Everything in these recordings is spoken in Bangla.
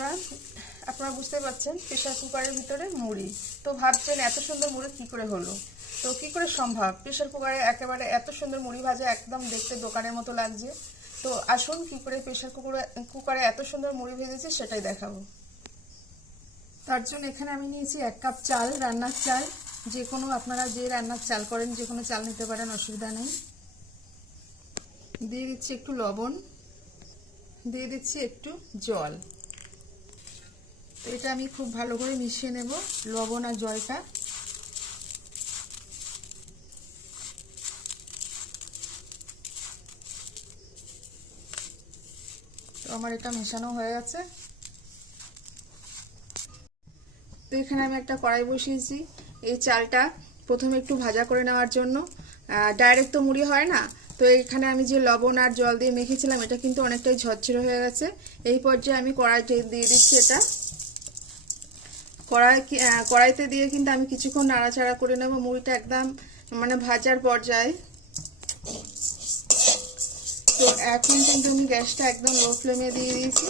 বন্ধুরা, আপনারা বুঝতে পারছেন প্রেসার কুকারের ভিতরে মুড়ি। তো ভাবছেন এত সুন্দর মুড়ি কি করে হলো, তো কি করে সম্ভব প্রেসার কুকারে একেবারে এত সুন্দর মুড়ি ভাজা, একদম দেখতে দোকানের মতো লাগছে। তো আসুন কি করে প্রেসার কুকারে এত সুন্দর মুড়ি ভেজেছি সেটাই দেখাবো। তার জন্য এখানে আমি নিয়েছি 1 কাপ চাল, রান্নার চাল। যে কোনো আপনারা যে রান্নার চাল করেন যে কোনো চাল নিতে পারেন, অসুবিধা নেই। দিয়ে দিচ্ছি একটু লবণ, দিয়ে দিচ্ছি একটু জল। তো এটা আমি খুব ভালো করে মিশিয়ে নেব, লবণ আর জলটা। তো আমার এটা মেশানো হয়ে গেছে। তো এখানে আমি একটা কড়াই বসিয়েছি। এই চালটা প্রথমে একটু ভাজা করে নেওয়ার জন্য, ডাইরেক্ট তো মুড়ি হয় না। তো এখানে আমি যে লবণ আর জল দিয়ে মেখেছিলাম এটা কিন্তু অনেকটাই ঝরঝরে হয়ে গেছে। এই পর্যায়ে আমি কড়াইতে দিয়ে দিচ্ছি এটা। কড়াইতে দিয়ে কিন্তু আমি কিছুক্ষণ নাড়াচাড়া করে নেব। মুড়িটা একদম মানে ভাজার পর্যায়ে। তো এখন কিন্তু আমি গ্যাসটা একদম লো ফ্লেমে দিয়ে দিয়েছি।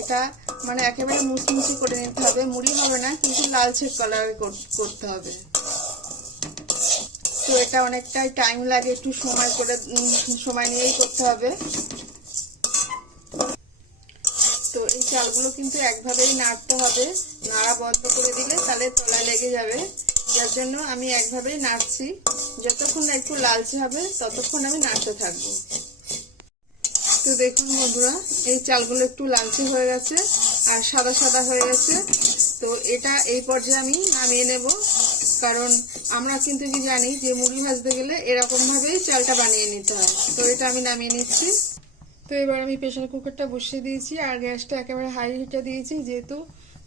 এটা মানে একেবারে মুচমুচি করে নিতে হবে, মুড়ি হবে না কিন্তু লালচে কালারে করতে হবে। তো এটা অনেকটাই টাইম লাগে, একটু সময় নিয়েই করতে হবে। তো এই চালগুলো কিন্তু একভাবেই নাড়তে হবে, নাড়া বন্ধ করে দিলে তাহলে তলায় লেগে যাবে। যার জন্য আমি একভাবেই নাড়ছি, যতক্ষণ না একটু লালচে হবে ততক্ষণ আমি নাড়তে থাকবো। তো দেখুন বন্ধুরা, এই চালগুলো একটু লালচে হয়ে গেছে আর সাদা সাদা হয়ে গেছে। তো এটা এই পর্যায়ে আমি নামিয়ে নেব, কারণ আমরা কিন্তু কি জানি যে মুড়ি ভাজতে গেলে এরকম ভাবেই চালটা বানিয়ে নিতে হয়। তো এটা আমি নামিয়ে নিচ্ছি। তো এবার আমি প্রেসার কুকারটা বসিয়ে দিয়েছি আর গ্যাসটা একেবারে হাই হিটে দিয়েছি। যেহেতু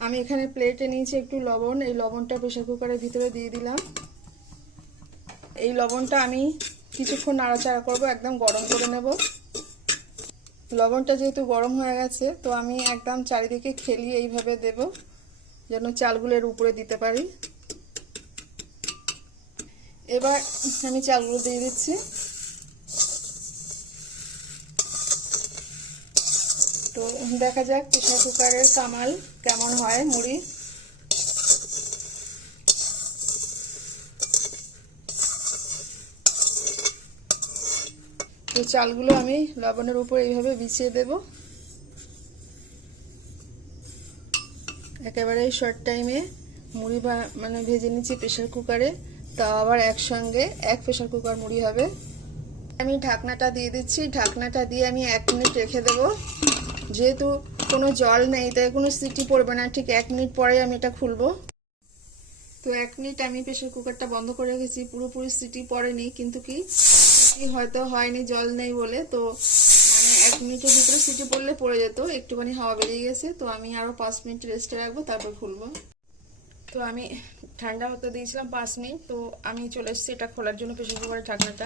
আমি এখানে প্লেটে নিয়েছি একটু লবণ, এই লবণটা প্রেসার কুকারের ভিতরে দিয়ে দিলাম। এই লবণটা আমি কিছুক্ষণ নাড়াচাড়া করব, একদম গরম করে নেব। লবণটা যেহেতু গরম হয়ে গেছে, তো আমি একদম চারিদিকে খেলিয়ে এইভাবে দেব যেন চালগুলোর উপরে দিতে পারি। এবার আমি চালগুলো দিয়ে দিচ্ছি। তো দেখা যাক প্রেসার কুকারের কামাল কেমন হয় মুড়ি। তো চালগুলো আমি লবণের উপর এইভাবে বিছিয়ে দেব। একেবারে শর্ট টাইমে মুড়ি মানে ভেজে নিচ্ছি প্রেসার কুকারে, তাও আবার একসঙ্গে এক প্রেসার কুকার মুড়ি হবে। আমি ঢাকনাটা দিয়ে দিচ্ছি। ঢাকনাটা দিয়ে আমি 1 মিনিট রেখে দেব। যেহেতু কোনো জল নেই তাই কোনো সিটি পড়বে না, ঠিক 1 মিনিট পরে আমি এটা খুলবো। তো 1 মিনিট আমি প্রেসার কুকারটা বন্ধ করে রেখেছি, পুরোপুরি সিটি পড়েনি, কিন্তু কি হয়তো হয়নি জল নেই বলে। তো মানে 1 মিনিটের ভিতরে সিটি পড়লে পড়ে যেত, একটুখানি হাওয়া বেরিয়ে গেছে। তো আমি আরো 5 মিনিট রেস্টে রাখবো, তারপর খুলবো। তো আমি ঠান্ডা হতে দিয়েছিলাম 5 মিনিট। তো আমি চলে এসেছি এটা খোলার জন্য প্রেসার কুকারের ঢাকনাটা।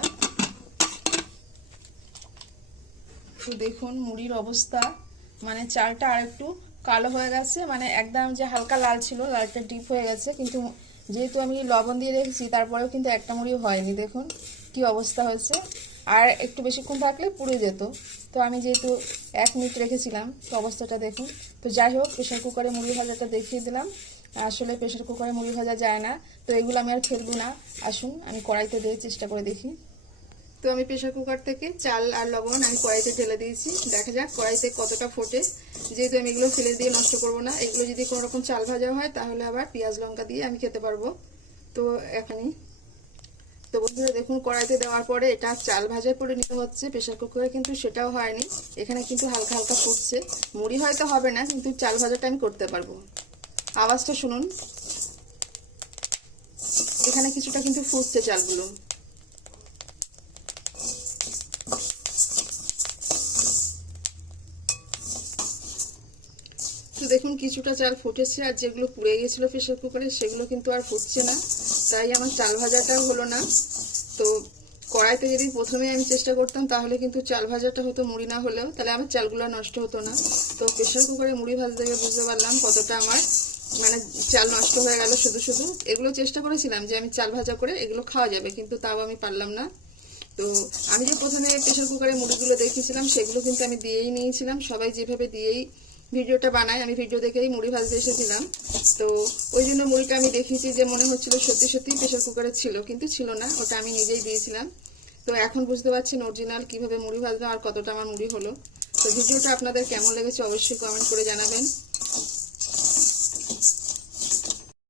তো দেখুন মুড়ির অবস্থা, মানে চালটা আর একটু কালো হয়ে গেছে, মানে একদম যে হালকা লাল ছিল লালটা ডিপ হয়ে গেছে। কিন্তু যেহেতু আমি লবণ দিয়ে রেখেছি তারপরেও কিন্তু একটা মুড়িও হয়নি। দেখুন কি অবস্থা হয়েছে, আর একটু বেশিক্ষণ থাকলে পুড়ে যেত। তো আমি যেহেতু 1 মিনিট রেখেছিলাম, তো অবস্থাটা দেখুন। তো যাই হোক, প্রেসার কুকারে মুড়ি ভাজাটা দেখিয়ে দিলাম। আসলে প্রেসার কুকারে মুড়ি ভাজা যায় না, তো এগুলো আমি আর ফেলবো না। আসুন আমি কড়াইতে দিয়ে চেষ্টা করে দেখি। তো আমি প্রেসার কুকার থেকে চাল আর লবণ আমি কড়াইতে ঢেলে দিয়েছি, দেখা যাক কড়াইতে কতটা ফোটে। যেহেতু আমি এগুলো ফেলে দিয়ে নষ্ট করব না, এগুলো যদি কোনো রকম চাল ভাজা হয় তাহলে আবার পেঁয়াজ লঙ্কা দিয়ে আমি খেতে পারবো। তো এখনই তো বন্ধুরা দেখুন, কড়াইতে দেওয়ার পরে এটা চাল ভাজায় পরিণত হচ্ছে। প্রেসার কুকারে কিন্তু সেটাও হয়নি, এখানে কিন্তু হালকা হালকা ফুটছে। মুড়ি হয়তো হবে না, কিন্তু চাল ভাজাটা আমি করতে পারবো। আওয়াজটা শুনুন, এখানে কিছুটা কিন্তু ফুটছে চালগুলো। তো দেখুন কিছুটা চাল ফুটেছে, আর যেগুলো পুড়ে গেছিলো প্রেসার কুকারে সেগুলো কিন্তু আর ফুটছে না, তাই আমার চাল ভাজাটাও হলো না। তো কড়াইতে যদি প্রথমে আমি চেষ্টা করতাম তাহলে কিন্তু চাল ভাজাটা হতো, মুড়ি না হলেও, তাহলে আমার চালগুলো নষ্ট হতো না। তো প্রেসার কুকারে মুড়ি ভাজতে গিয়ে বুঝতে পারলাম কতটা আমার মানে চাল নষ্ট হয়ে গেল। শুধু শুধু এগুলো চেষ্টা করেছিলাম যে আমি চাল ভাজা করে এগুলো খাওয়া যাবে, কিন্তু তাও আমি পারলাম না। তো আমি যে প্রথমে প্রেসার কুকারে মুড়িগুলো দেখেছিলাম সেগুলো কিন্তু আমি দিয়েই নিয়েছিলাম, সবাই যেভাবে দিয়েই ভিডিওটা বানাই, আমি ভিডিও দেখেই মুড়ি ভাজতে এসেছিলাম। তো ওই জন্য মুড়িটা আমি দেখিয়েছি যে মনে হচ্ছিল সত্যি সত্যি প্রেশার কুকারে ছিল, কিন্তু ছিল না, ওটা আমি নিজেই দিয়েছিলাম। তো এখন বুঝতে পারছেন অরিজিনাল কিভাবে মুড়ি ভাজলাম আর কতটা আমার মুড়ি হলো। তো ভিডিওটা আপনাদের কেমন লেগেছে অবশ্যই কমেন্ট করে জানাবেন।